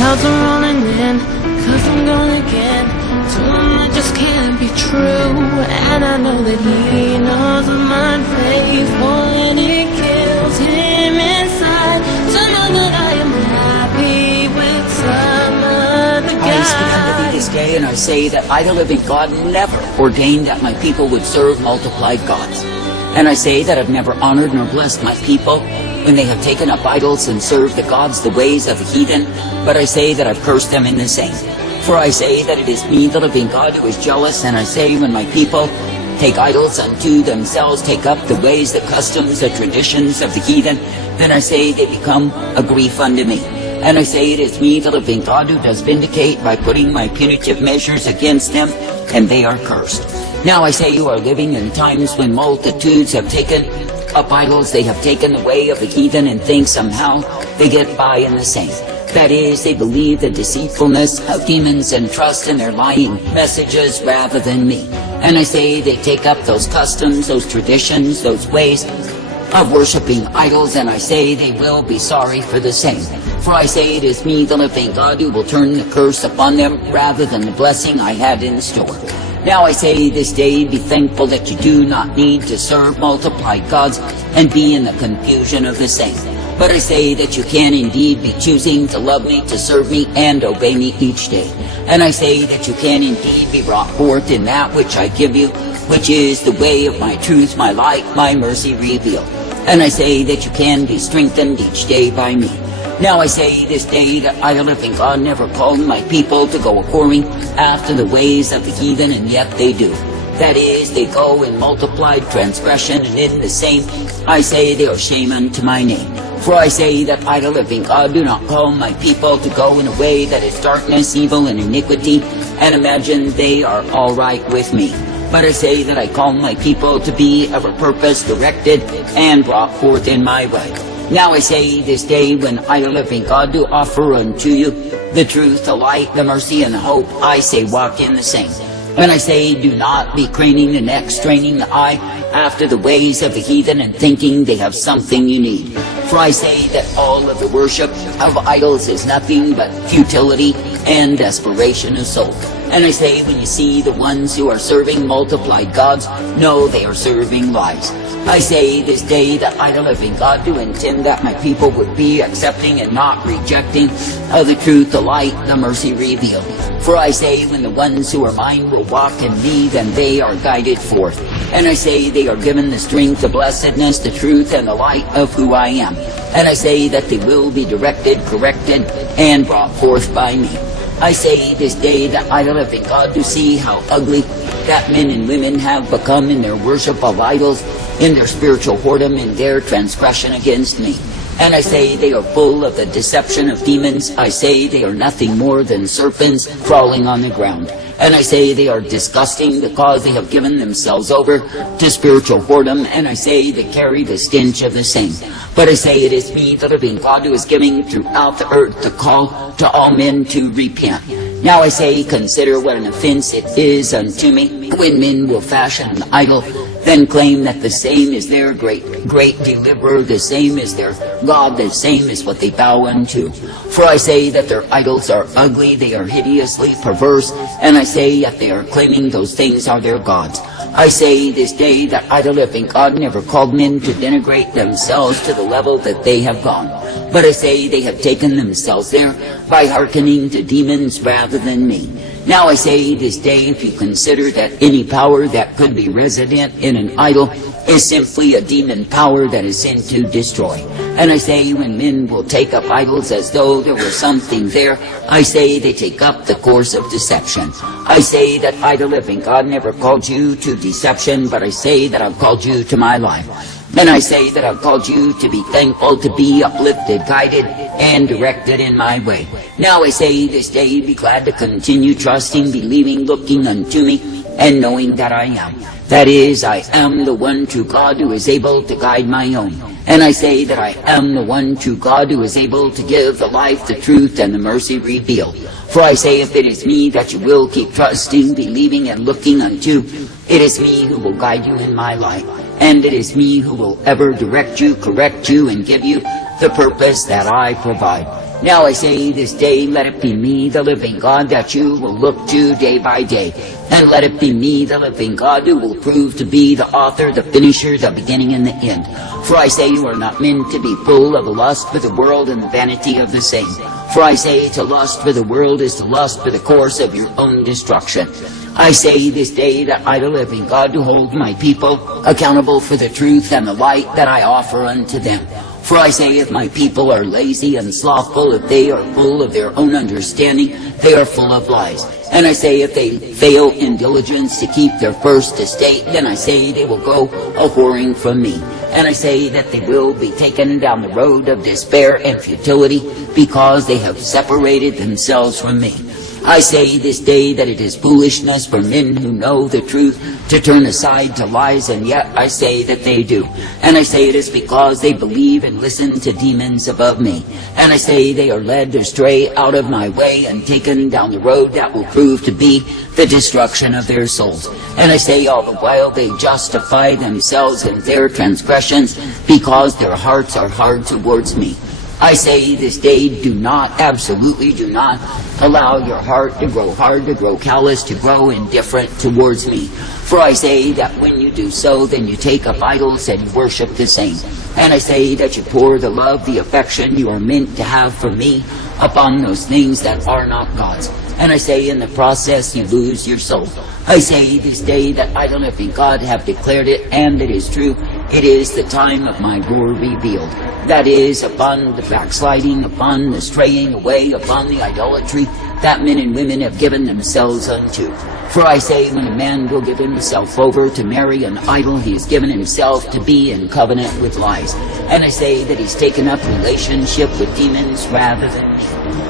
clouds are rolling in, 'cause I'm gone again. To him I just can't be true, and I know that he knows I'm unfaithful, and it kills him inside to know that I am happy with some other guy. I speak unto thee this day, and I say that I, the living God, never ordained that my people would serve multiplied gods. And I say that I've never honored nor blessed my people when they have taken up idols and served the gods the ways of the heathen, but I say that I've cursed them in the same. For I say that it is me, the living God, who is jealous, and I say when my people take idols unto themselves, take up the ways, the customs, the traditions of the heathen, then I say they become a grief unto me. And I say it is me, the living God, who does vindicate by putting my punitive measures against them, and they are cursed. Now I say you are living in times when multitudes have taken up idols, they have taken the way of the heathen and think somehow they get by in the same. That is, they believe the deceitfulness of demons and trust in their lying messages rather than me. And I say they take up those customs, those traditions, those ways of worshiping idols, and I say they will be sorry for the same. For I say it is me, the living God, who will turn the curse upon them rather than the blessing I had in store. Now I say this day, be thankful that you do not need to serve multiplied gods and be in the confusion of the same. But I say that you can indeed be choosing to love me, to serve me, and obey me each day. And I say that you can indeed be brought forth in that which I give you, which is the way of my truth, my light, my mercy revealed. And I say that you can be strengthened each day by me. Now I say this day that I, the living God, never called my people to go a-whoring after the ways of the heathen, and yet they do. That is, they go in multiplied transgression, and in the same I say they are shame unto my name. For I say that I, the living God, do not call my people to go in a way that is darkness, evil, and iniquity, and imagine they are all right with me. But I say that I call my people to be of a purpose directed and brought forth in my way. Now I say this day, when I, the living God, do offer unto you the truth, the light, the mercy, and the hope, I say walk in the same. And I say do not be craning the neck, straining the eye after the ways of the heathen and thinking they have something you need. For I say that all of the worship of idols is nothing but futility and desperation of soul. And I say when you see the ones who are serving multiplied gods, know they are serving lies. I say this day that I, the living God, do intend that my people would be accepting and not rejecting of the truth, the light, the mercy revealed. For I say when the ones who are mine will walk in me, then they are guided forth. And I say they are given the strength, the blessedness, the truth, and the light of who I am. And I say that they will be directed, corrected, and brought forth by me. I say this day that I, the living God, do see how ugly that men and women have become in their worship of idols, in their spiritual whoredom, in their transgression against me. And I say they are full of the deception of demons. I say they are nothing more than serpents crawling on the ground. And I say they are disgusting because they have given themselves over to spiritual whoredom, and I say they carry the stench of the same. But I say it is me, the living God, who is giving throughout the earth the call to all men to repent. Now I say, consider what an offense it is unto me when men will fashion an idol, then claim that the same is their great deliverer, the same is their God, the same is what they bow unto. For I say that their idols are ugly, they are hideously perverse, and I say yet they are claiming those things are their gods. I say this day that I, the living God, never called men to denigrate themselves to the level that they have gone. But I say they have taken themselves there by hearkening to demons rather than me. Now I say this day, if you consider that any power that could be resident in an idol is simply a demon power that is sent to destroy. And I say when men will take up idols as though there was something there, I say they take up the course of deception. I say that I, the living God, never called you to deception, but I say that I've called you to my life. And I say that I've called you to be thankful, to be uplifted, guided, and directed in my way. Now I say this day, be glad to continue trusting, believing, looking unto me, and knowing that I am. That is, I am the one true God who is able to guide my own. And I say that I am the one true God who is able to give the life, the truth, and the mercy revealed. For I say, if it is me that you will keep trusting, believing, and looking unto, it is me who will guide you in my life. And it is me who will ever direct you, correct you, and give you the purpose that I provide. Now I say this day, let it be me, the living God, that you will look to day by day. And let it be me, the living God, who will prove to be the author, the finisher, the beginning and the end. For I say you are not meant to be full of the lust for the world and the vanity of the same. For I say to lust for the world is to lust for the course of your own destruction. I say this day that I, the living God, do hold my people accountable for the truth and the light that I offer unto them. For I say, if my people are lazy and slothful, if they are full of their own understanding, they are full of lies. And I say, if they fail in diligence to keep their first estate, then I say they will go a-whoring from me. And I say that they will be taken down the road of despair and futility, because they have separated themselves from me. I say this day that it is foolishness for men who know the truth to turn aside to lies, and yet I say that they do. And I say it is because they believe and listen to demons above me. And I say they are led astray out of my way and taken down the road that will prove to be the destruction of their souls. And I say all the while they justify themselves in their transgressions, because their hearts are hard towards me. I say this day, do not, absolutely do not, allow your heart to grow hard, to grow callous, to grow indifferent towards me. For I say that when you do so, then you take up idols and you worship the same. And I say that you pour the love, the affection you are meant to have for me upon those things that are not God's. And I say in the process you lose your soul. I say this day that I, the living God, have declared it, and it is true. It is the time of my glory revealed. That is, upon the backsliding, upon the straying away, upon the idolatry that men and women have given themselves unto. For I say, when a man will give himself over to marry an idol, he has given himself to be in covenant with lies. And I say that he's taken up relationship with demons rather than me.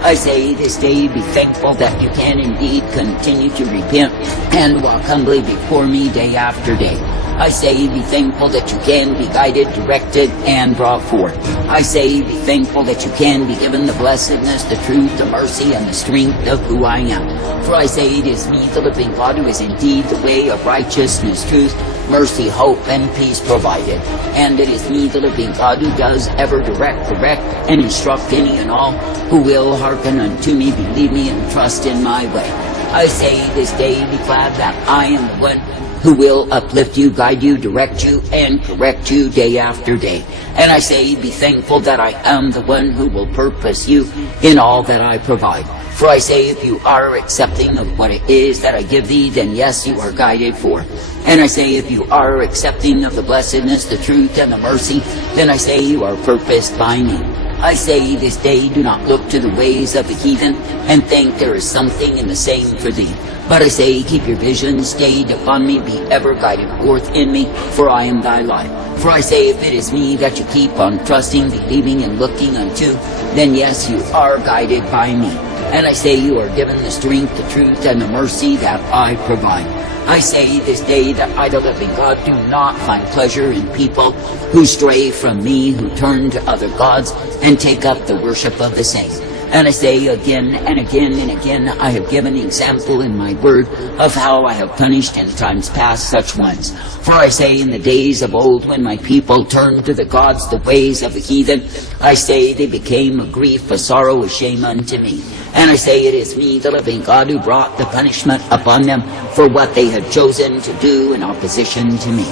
I say this day, be thankful that you can indeed continue to repent and walk humbly before me day after day. I say, be thankful that you can be guided, directed, and brought forth. I say, be thankful that you can be given the blessedness, the truth, the mercy, and the strength of who I am. For I say, it is me, the living God, who is indeed the way of righteousness, truth, mercy, hope, and peace provided. And it is me, the living God, who does ever direct, correct, and instruct any and all who will hearken unto me, believe me, and trust in my way. I say this day, be glad that I am the one who will uplift you, guide you, direct you, and correct you day after day. And I say, be thankful that I am the one who will purpose you in all that I provide. For I say, if you are accepting of what it is that I give thee, then yes, you are guided forth. And I say, if you are accepting of the blessedness, the truth, and the mercy, then I say you are purposed by me. I say this day, do not look to the ways of the heathen and think there is something in the same for thee. But I say, keep your vision stayed upon me, be ever guided forth in me, for I am thy life. For I say, if it is me that you keep on trusting, believing, and looking unto, then yes, you are guided by me. And I say, you are given the strength, the truth, and the mercy that I provide. I say this day that I, the living God, do not find pleasure in people who stray from me, who turn to other gods, and take up the worship of the same. And I say again and again and again, I have given example in my word of how I have punished in times past such ones. For I say, in the days of old, when my people turned to the gods, the ways of the heathen, I say they became a grief, a sorrow, a shame unto me. And I say, it is me, the living God, who brought the punishment upon them for what they had chosen to do in opposition to me.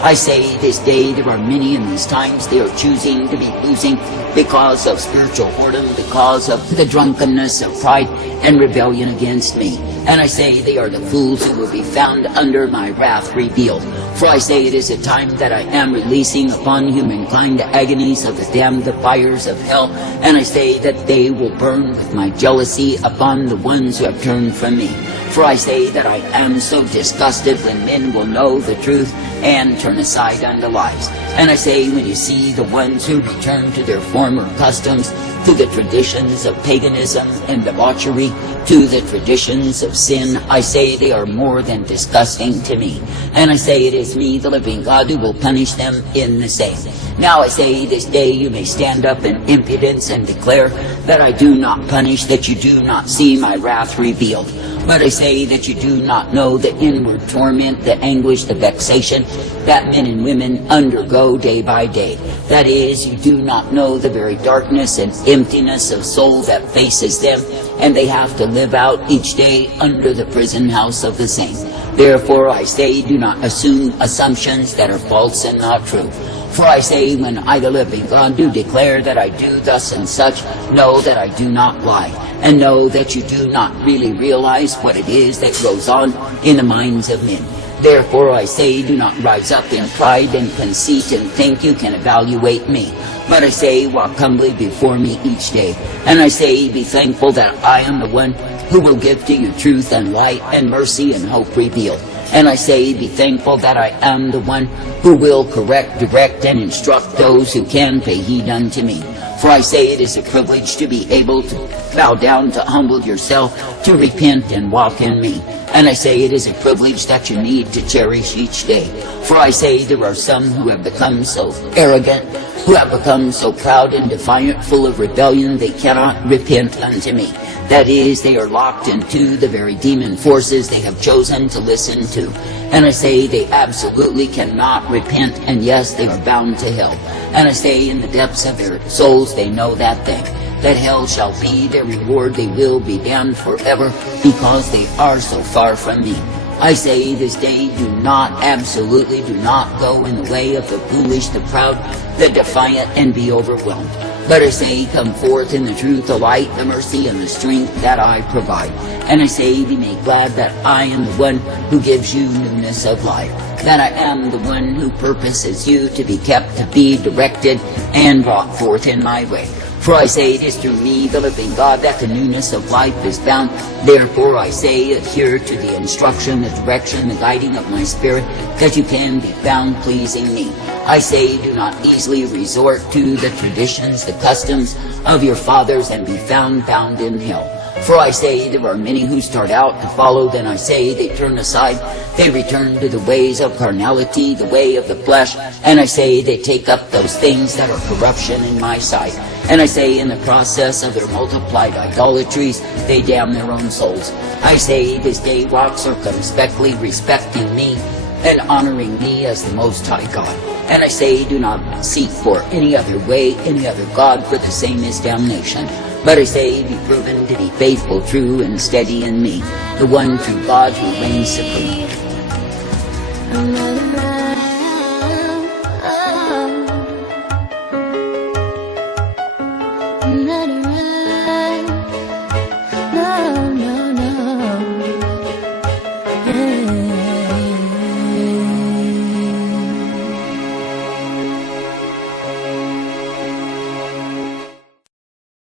I say this day there are many in these times they are choosing to be losing because of spiritual whoredom, because of the drunkenness of pride and rebellion against me. And I say they are the fools who will be found under my wrath revealed. For I say it is a time that I am releasing upon humankind the agonies of the damned, the fires of hell. And I say that they will burn with my jealousy upon the ones who have turned from me. For I say that I am so disgusted when men will know the truth and turn aside unto lies. And I say, when you see the ones who return to their former customs, to the traditions of paganism and debauchery, to the traditions of sin, I say they are more than disgusting to me. And I say, it is me, the living God, who will punish them in the same. Now I say this day you may stand up in impudence and declare that I do not punish, that you do not see my wrath revealed. But I say that you do not know the inward torment, the anguish, the vexation that men and women undergo day by day. That is, you do not know the very darkness and emptiness of soul that faces them, and they have to live out each day under the prison house of the same. Therefore I say, do not assume assumptions that are false and not true. For I say, when I, the living God, do declare that I do thus and such, know that I do not lie, and know that you do not really realize what it is that goes on in the minds of men. Therefore I say, do not rise up in pride and conceit and think you can evaluate me. But I say, walk humbly before me each day. And I say, be thankful that I am the one who will give to you truth and light and mercy and hope revealed. And I say, be thankful that I am the one who will correct, direct, and instruct those who can pay heed unto me. For I say it is a privilege to be able to bow down, to humble yourself, to repent and walk in me. And I say it is a privilege that you need to cherish each day. For I say there are some who have become so arrogant, who have become so proud and defiant, full of rebellion, they cannot repent unto me. That is, they are locked into the very demon forces they have chosen to listen to. And I say they absolutely cannot repent, and yes, they are bound to hell. And I say in the depths of their souls they know that thing, that hell shall be their reward, they will be damned forever, because they are so far from me. I say this day, do not, absolutely do not go in the way of the foolish, the proud, the defiant, and be overwhelmed. But I say, come forth in the truth, the light, the mercy, and the strength that I provide. And I say, be made glad that I am the one who gives you newness of life, that I am the one who purposes you to be kept, to be directed, and brought forth in my way. For I say it is through me, the living God, that the newness of life is found. Therefore I say, adhere to the instruction, the direction, the guiding of my spirit, that you can be found pleasing me. I say, do not easily resort to the traditions, the customs of your fathers, and be found bound in hell. For I say, there are many who start out to follow, then I say, they turn aside, they return to the ways of carnality, the way of the flesh, and I say, they take up those things that are corruption in my sight. And I say, in the process of their multiplied idolatries, they damn their own souls. I say, this day walk circumspectly, respecting me, and honoring me as the Most High God. And I say, do not seek for any other way, any other God, for the same is damnation. But I say, be proven to be faithful, true, and steady in me, the one true God who reigns supreme.